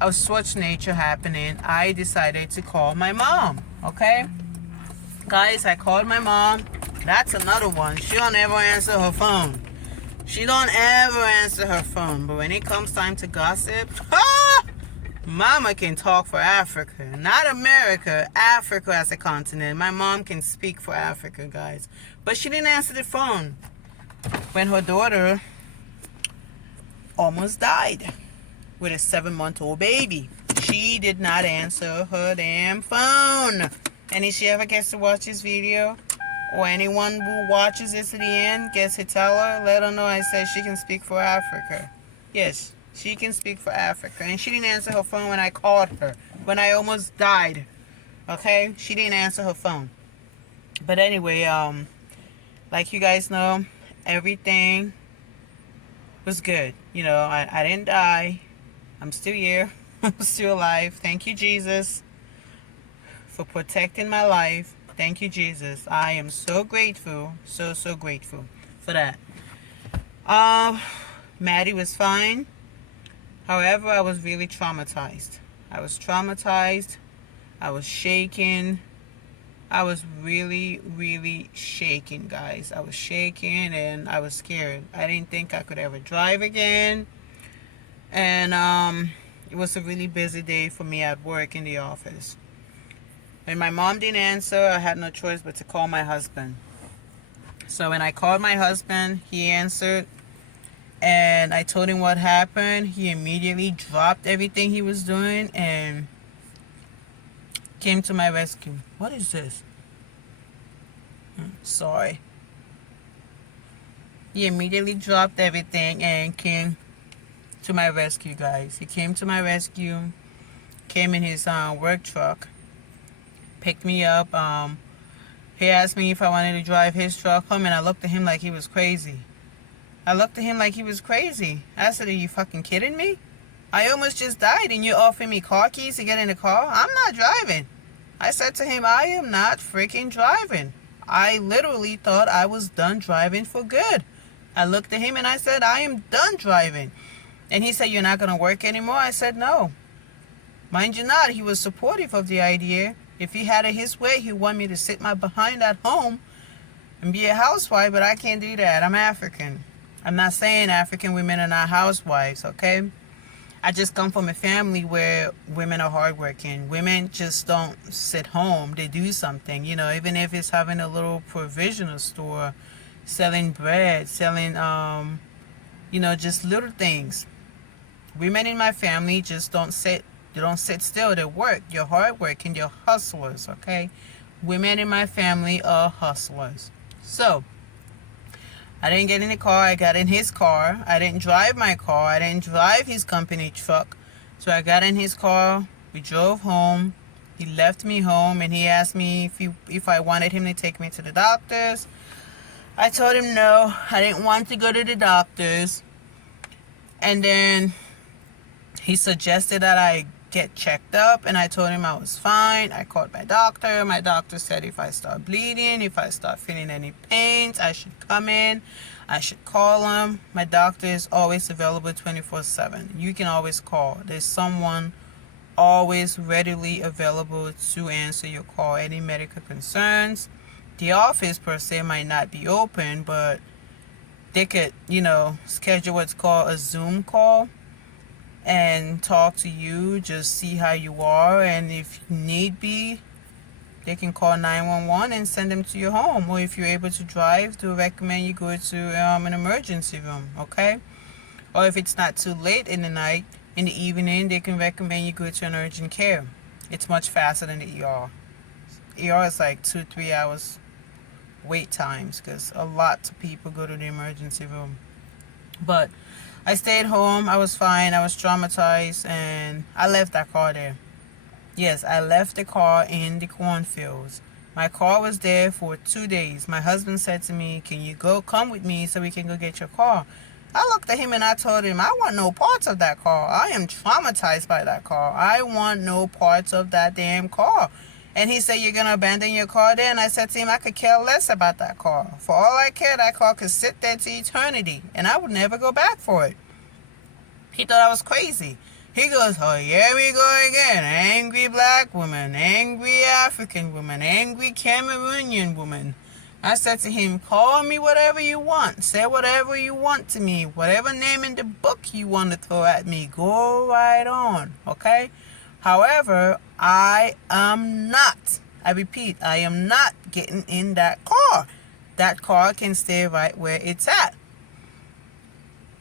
of such nature happening, I decided to call my mom. Okay, guys, I called my mom. That's another one. She don't ever answer her phone. She don't ever answer her phone. But when it comes time to gossip, Mama can talk for Africa. Not America, Africa as a continent. My mom can speak for Africa, guys. But she didn't answer the phone when her daughter almost died with a 7-month-old baby. She did not answer her damn phone. And if she ever gets to watch this video, or anyone who watches this to the end gets to tell her, let her know I said she can speak for Africa. Yes, she can speak for Africa. And she didn't answer her phone when I called her, when I almost died. Okay? She didn't answer her phone. But anyway, like you guys know, everything was good. You know, I didn't die. I'm still here. I'm still alive. Thank you, Jesus, for protecting my life. Thank you, Jesus. I am so grateful. So grateful for that. Maddie was fine. However, I was really traumatized. I was traumatized. I was shaking. I was really shaking, guys. I was shaking and I was scared. I didn't think I could ever drive again. And it was a really busy day for me at work in the office. When my mom didn't answer, I had no choice but to call my husband. So when I called my husband, he answered. And I told him what happened. He immediately dropped everything he was doing and came to my rescue. What is this? Sorry. He immediately dropped everything and came to my rescue, guys. He came to my rescue, came in his work truck, picked me up. He asked me if I wanted to drive his truck home, and I looked at him like he was crazy. I said, are you fucking kidding me? I almost just died and you're offering me car keys to get in the car? I'm not driving. I said to him, I am not freaking driving. I literally thought I was done driving for good. I looked at him and I said, I am done driving. And he said, you're not going to work anymore? I said, no. Mind you not, he was supportive of the idea. If he had it his way, he'd want me to sit my behind at home and be a housewife, but I can't do that. I'm African. I'm not saying African women are not housewives, okay? I just come from a family where women are hardworking. Women just don't sit home. They do something, you know, even if it's having a little provisional store, selling bread, selling, you know, just little things. Women in my family just don't sit. They don't sit still. They work. You're hardworking. You're hustlers, okay? Women in my family are hustlers. So, I didn't get in the car. I got in his car. I didn't drive my car. I didn't drive his company truck. So I got in his car. We drove home. He left me home and he asked me if I wanted him to take me to the doctors. I told him no. I didn't want to go to the doctors. And then he suggested that I get checked up, and I told him I was fine. I called my doctor. My doctor said if I start bleeding, if I start feeling any pains, I should come in. I should call him. My doctor is always available 24/7. You can always call. There's someone always readily available to answer your call. Any medical concerns. The office per se might not be open, but they could, you know, schedule what's called a Zoom call and talk to you, just see how you are, and if need be, they can call 911 and send them to your home. Or if you're able to drive, to recommend you go to an emergency room, okay? Or if it's not too late in the night, in the evening, they can recommend you go to an urgent care. It's much faster than the ER. ER is like 2-3 hours wait times because a lot of people go to the emergency room. But I stayed home. I was fine. I was traumatized, and I left that car there. Yes, I left the car in the cornfields. My car was there for 2 days. My husband said to me, can you come with me so we can go get your car? I looked at him and I told him, I want no parts of that car. I am traumatized by that car. I want no parts of that damn car. And he said, you're going to abandon your car there? And I said to him, I could care less about that car. For all I care, that car could sit there to eternity, and I would never go back for it. He thought I was crazy. He goes, oh, here we go again. Angry black woman, angry African woman, angry Cameroonian woman. I said to him, call me whatever you want. Say whatever you want to me. Whatever name in the book you want to throw at me, go right on, okay? However, I am not, I repeat, I am not getting in that car. That car can stay right where it's at.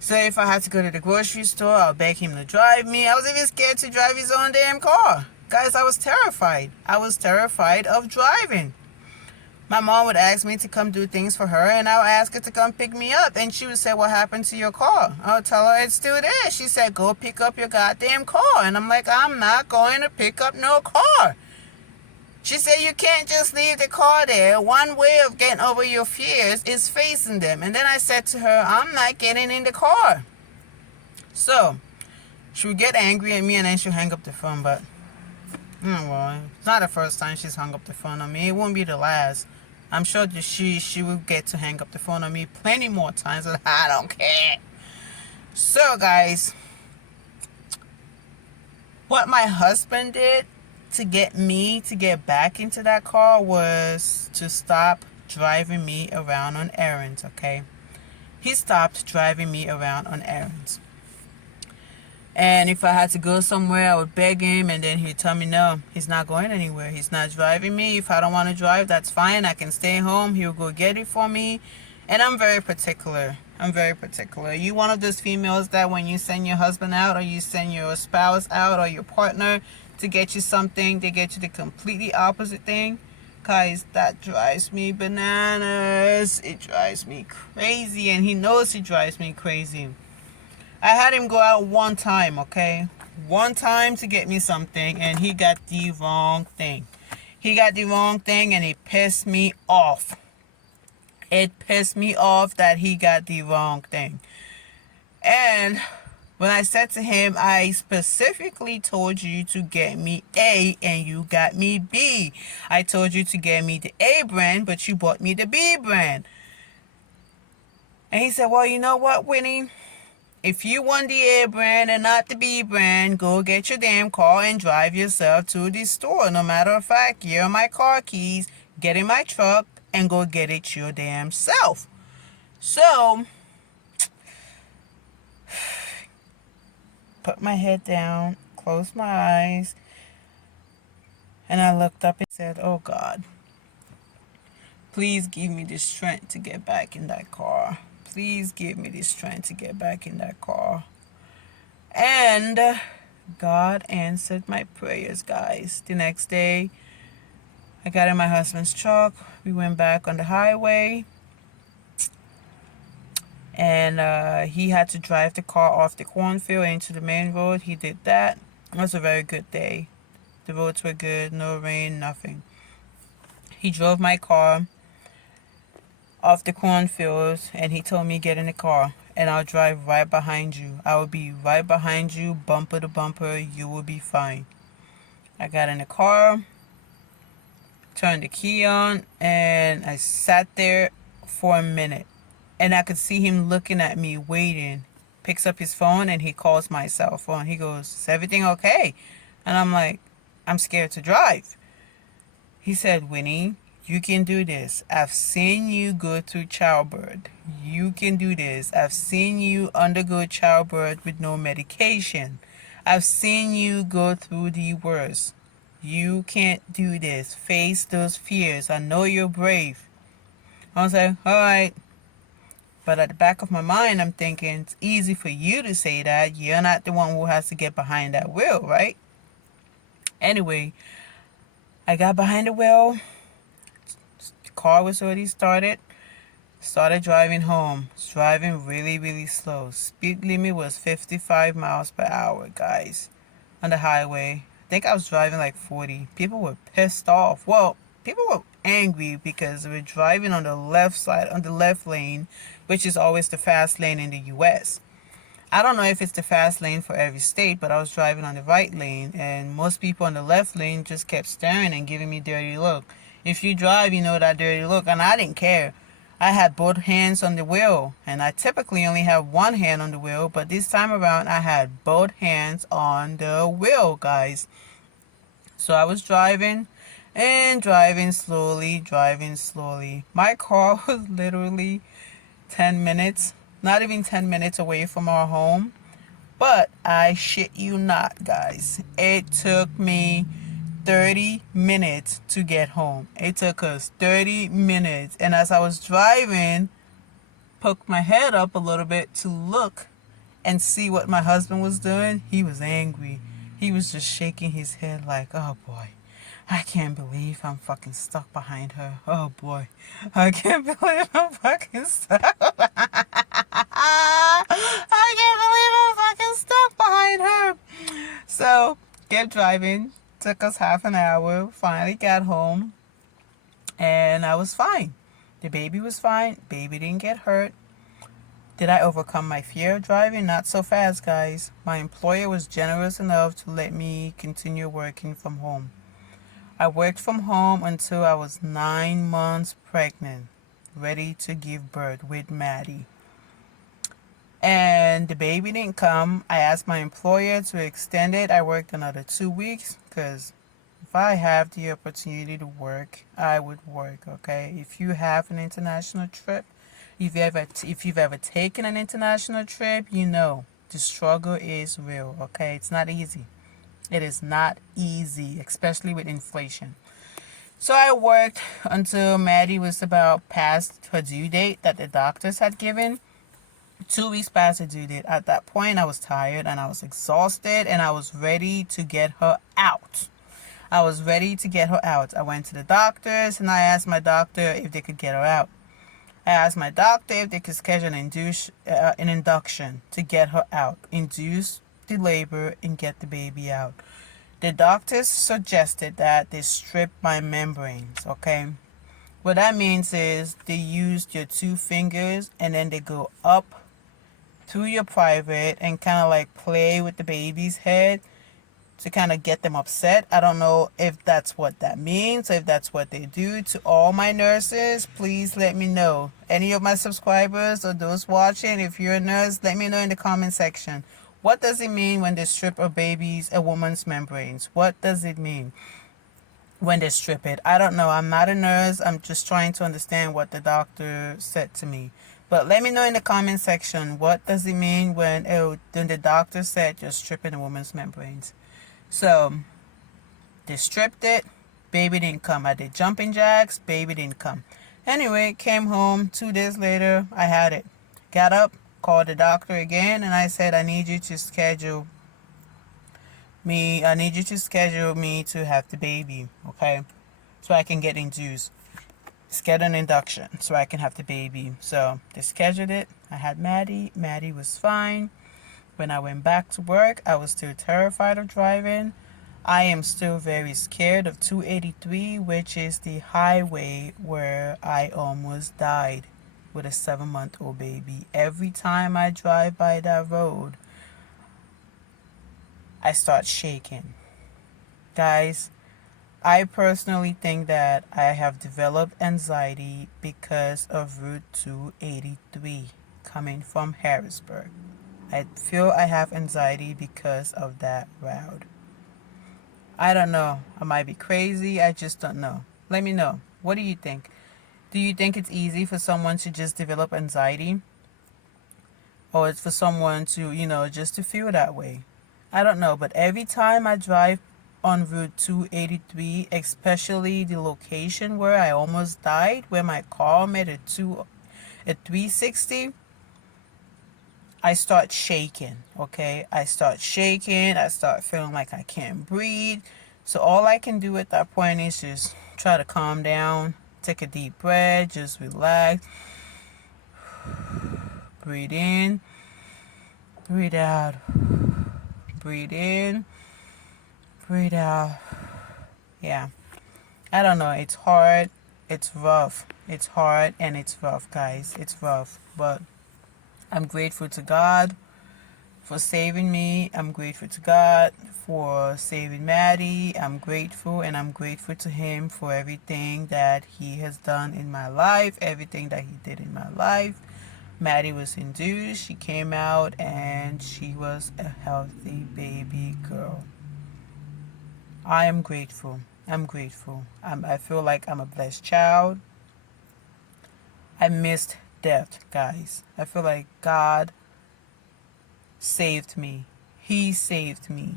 So if I had to go to the grocery store, I'll beg him to drive me. I was even scared to drive his own damn car. Guys, I was terrified. I was terrified of driving. My mom would ask me to come do things for her, and I would ask her to come pick me up. And she would say, what happened to your car? I would tell her it's still there. She said, go pick up your goddamn car. And I'm like, I'm not going to pick up no car. She said, you can't just leave the car there. One way of getting over your fears is facing them. And then I said to her, I'm not getting in the car. So she would get angry at me, and then she'll hang up the phone. But, well, it's not the first time she's hung up the phone on me. It won't be the last. I'm sure that she will get to hang up the phone on me plenty more times, but I don't care. So, guys, what my husband did to get me to get back into that car was to stop driving me around on errands, okay? He stopped driving me around on errands. And if I had to go somewhere, I would beg him, and then he'd tell me, no, he's not going anywhere. He's not driving me. If I don't want to drive, that's fine. I can stay home. He'll go get it for me. And I'm very particular. I'm very particular. You one of those females that when you send your husband out, or you send your spouse out, or your partner to get you something, they get you the completely opposite thing? Guys, that drives me bananas. It drives me crazy, and he knows it drives me crazy. I had him go out one time, okay? One time to get me something, and he got the wrong thing. He got the wrong thing, and it pissed me off. It pissed me off that he got the wrong thing. And when I said to him, I specifically told you to get me A, and you got me B. I told you to get me the A brand, but you bought me the B brand. And he said, well, you know what, Winnie? If you want the A brand and not the B brand, go get your damn car and drive yourself to the store. No matter of fact, here are my car keys. Get in my truck and go get it your damn self. So, put my head down, closed my eyes, and I looked up and said, oh God, please give me the strength to get back in that car. Please give me the strength to get back in that car. And God answered my prayers, guys. The next day, I got in my husband's truck. We went back on the highway. And he had to drive the car off the cornfield into the main road. He did that. It was a very good day. The roads were good. No rain, nothing. He drove my car off the cornfields, and he told me, get in the car and I'll drive right behind you. I will be right behind you, bumper to bumper. You will be fine. I got in the car, turned the key on, and I sat there for a minute, and I could see him looking at me, waiting. Picks up his phone and he calls my cell phone. He goes, is everything okay? And I'm like, I'm scared to drive. He said, Winnie, you can do this. I've seen you go through childbirth. You can do this. I've seen you undergo childbirth with no medication. I've seen you go through the worst. You can't do this. Face those fears. I know you're brave. I was like, all right. But at the back of my mind, I'm thinking, it's easy for you to say that. You're not the one who has to get behind that wheel, right? Anyway, I got behind the wheel. Car was already started driving home. Was driving really, really slow. Speed limit was 55 miles per hour, guys, on the highway. I think I was driving like 40. People were pissed off. Well, people were angry because we were driving on the left side, on the left lane, which is always the fast lane in the US. I don't know if it's the fast lane for every state, but I was driving on the right lane, and most people on the left lane just kept staring and giving me dirty look. If you drive, you know that dirty look, and I didn't care. I had both hands on the wheel, and I typically only have one hand on the wheel, but this time around I had both hands on the wheel, guys. So I was driving, And driving slowly, driving slowly. My car was literally 10 minutes, not even 10 minutes away from our home. But I shit you not, guys. It took me 30 minutes to get home. It took us 30 minutes. And as I was driving, poked my head up a little bit to look and see what my husband was doing. He was angry. He was just shaking his head like, oh boy, I can't believe I'm fucking stuck behind her. Oh boy, I can't believe I'm fucking stuck. I can't believe I'm fucking stuck behind her. So, kept driving. Took us half an hour. Finally got home. And I was fine. The baby was fine. Baby didn't get hurt. Did I overcome my fear of driving? Not so fast, guys. My employer was generous enough to let me continue working from home. I worked from home until I was 9 months pregnant, ready to give birth with Maddie. And the baby didn't come. I asked my employer to extend it. I worked another 2 weeks because if I have the opportunity to work, I would work, okay? If you have an international trip, if you've ever taken an international trip, you know the struggle is real, okay? It's not easy. It is not easy, especially with inflation. So I worked until Maddie was about past her due date that the doctors had given. 2 weeks past her due date. At that point, I was tired and I was exhausted and I was ready to get her out. I was ready to get her out. I went to the doctors and I asked my doctor if they could get her out. I asked my doctor if they could schedule an induction to get her out, induce the labor, and get the baby out. The doctors suggested that they strip my membranes, okay? What that means is they used your 2 fingers and then they go up through your private and kind of like play with the baby's head to kind of get them upset. I don't know if that's what that means, or if that's what they do. To all my nurses, please let me know. Any of my subscribers or those watching, if you're a nurse, let me know in the comment section. What does it mean when they strip a woman's membranes? What does it mean when they strip it? I don't know. I'm not a nurse. I'm just trying to understand what the doctor said to me. But let me know in the comment section, what does it mean when the doctor said you're stripping a woman's membranes? So, they stripped it. Baby didn't come. I did jumping jacks. Baby didn't come. Anyway, came home. 2 days later, I had it. Got up, called the doctor again, and I said, I need you to schedule me to have the baby, okay? So I can get induced. Schedule an induction so I can have the baby. So, they scheduled it. I had Maddie. Maddie was fine. When I went back to work, I was still terrified of driving. I am still very scared of 283, which is the highway where I almost died with a 7-month-old baby. Every time I drive by that road, I start shaking. Guys, I personally think that I have developed anxiety because of Route 283 coming from Harrisburg. I feel I have anxiety because of that route. I don't know. I might be crazy. I just don't know. Let me know. What do you think? Do you think it's easy for someone to just develop anxiety? Or it's for someone to, just to feel that way? I don't know. But every time I drive on Route 283, especially the location where I almost died, where my car made a 360, I start shaking, okay? I start shaking. I start feeling like I can't breathe. So all I can do at that point is just try to calm down, take a deep breath, just relax. Breathe in, breathe out. Breathe in, breathe out. Yeah. I don't know. It's hard. It's rough. It's hard and it's rough, guys. It's rough. But I'm grateful to God for saving me. I'm grateful to God for saving Maddie. I'm grateful, and I'm grateful to Him for everything that He has done in my life, everything that He did in my life. Maddie was induced. She came out, and she was a healthy baby girl. I am grateful. I'm grateful. I feel like I'm a blessed child. I missed death, guys. I feel like God saved me. He saved me.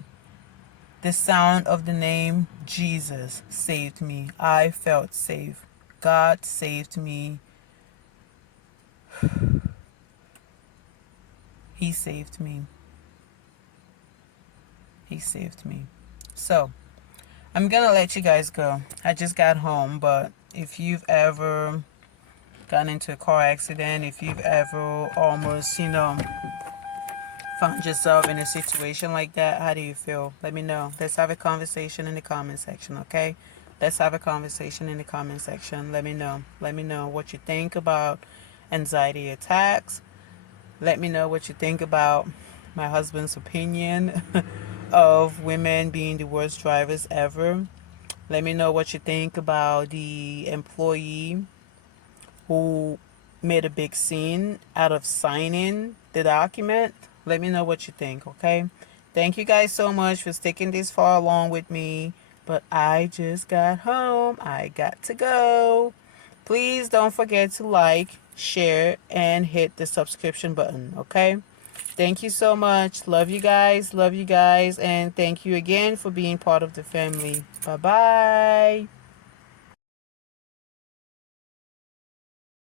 The sound of the name Jesus saved me. I felt safe. God saved me. He saved me. He saved me. So, I'm gonna let you guys go. I just got home, but if you've ever gotten into a car accident, if you've ever almost, found yourself in a situation like that, how do you feel? Let me know. Let's have a conversation in the comment section, okay? Let's have a conversation in the comment section. Let me know. Let me know what you think about anxiety attacks. Let me know what you think about my husband's opinion of women being the worst drivers ever. Let me know what you think about the employee who made a big scene out of signing the document. Let me know what you think, okay? Thank you guys so much for sticking this far along with me. But I just got home. I got to go. Please don't forget to like, share, and hit the subscription button, okay? Thank you so much. Love you guys. Love you guys. And thank you again for being part of the family. Bye bye.